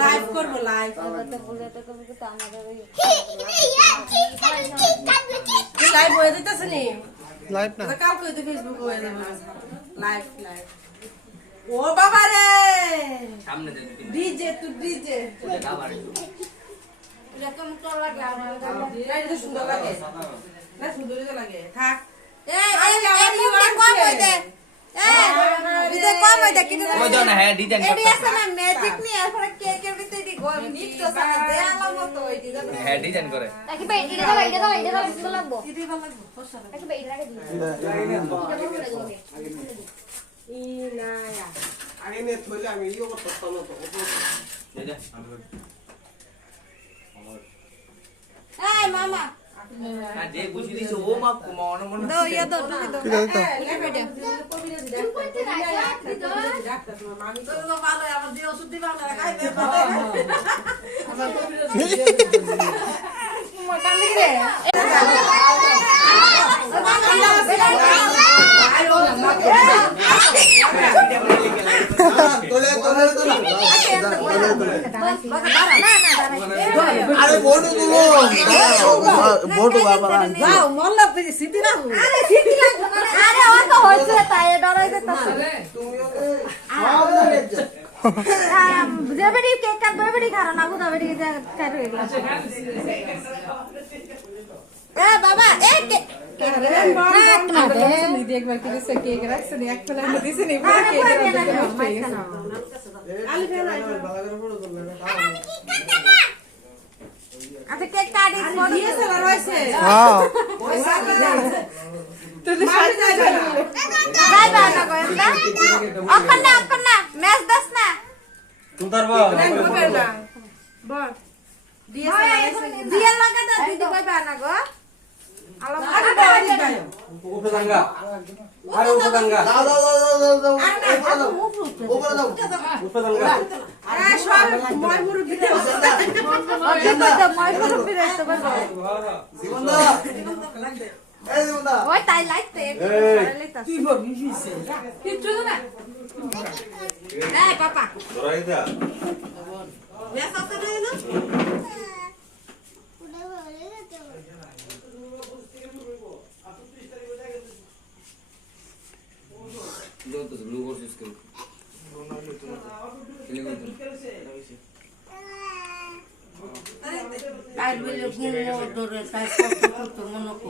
live করব live তুই live হয়ে দিতেছ নি লাইভ না কালকে হইতে ফেসবুক হয়ে যাবে লাইভ লাইভ ও বাবা রে সামনে দে ডিজে তু ডিজে এটা আবার এটা তো মুখ লাগে আমার এটা সুন্দর লাগে না সুন্দরই তো লাগে থাক এই মুখটা কম হই দে ভিতরে কম হই দে কিন্তু ওই দাও না হ্যাঁ ডিজাইন এডি আছে না ম্যাজিক নি এরপরে কেকের ভিতরে দি গো নিত্য সারা দে আলো মতো ওইটি জানো হ্যাঁ ডিজাইন করে নাকি ভাই এটা দাও সুন্দর লাগবো দিদি ভালো লাগবে ফসা নাকি ভাই এটা আগে দিই ই না ইয়া আগে নে থইলে আমি ইও করতাম না তো দে দে এই মামা না যে বুঝি দিছো ও মা মনে মনে দাও ইয়া দাও তুমি দাও কি দাও তো লেখা দে কবিরা দি ডাক্তার তোমার মামি তো ভালো আমার দিয়ে ওষুধ দিবা না খাইতে পারে আবার কবিরা দি কান্দি রে তোলে আরে বড় তুলো বড় বাবা যাও মোল্লা সিটি না আরে সিটি লাগবে আরে ও তো হইছে তাই ডরাই দিতাছে যেবেডি কেক কাট বেবেডি খারা না গো দাবেডি কাট হই গেল এ বাবা এ কেক না দে একবার কি দিছে কেক রাখছে নি এক ফেলা আমি দিছি নি পুরো কেক আলি ফেলা ভালো করে বড় তুলো আচ্ছা কেক কাটি দিয়েছে আর হইছে হ্যাঁ তুই সাথে যাই যাই বা না কই অকন্না ম্যাচ দাস না তুমি তারবা বল দিয়েছে দিয়া লাগা দা দিদি কই বা না গো আলো উপরে দাঙ্গা আরে উপরে দাঙ্গা দাও উপরে দাও উপরে দাঙ্গা আরে সব মই মুরু দিতে মই পুরো ফিরাইতে পারবো জীবন দা এই জীবন দা ওই তাই লাইতে তুই বলবি দিছে কিচ্ছু না এই পাপা ধরাই দা বেশ আছে না जो तो ब्लू कोर्स इसके আর বলে ঘুমো ধরে তাই কত মনে কো